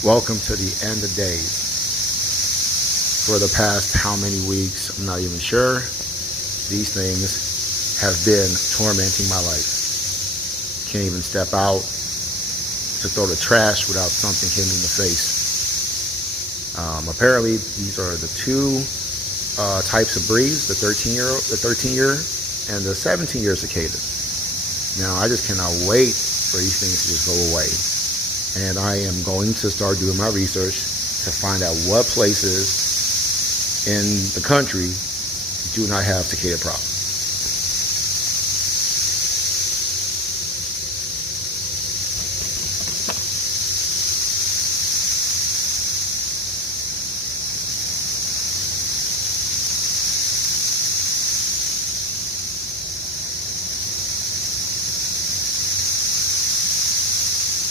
Welcome to the end of days. For the past how many weeks, I'm not even sure, these things have been tormenting my life. Can't even step out to throw the trash without something hitting me in the face. Apparently, these are the two types of breeds, the 13-year and the 17-year cicadas. Now, I just cannot wait for these things to just go away. And I am going to start doing my research to find out what places in the country do not have cicada problems.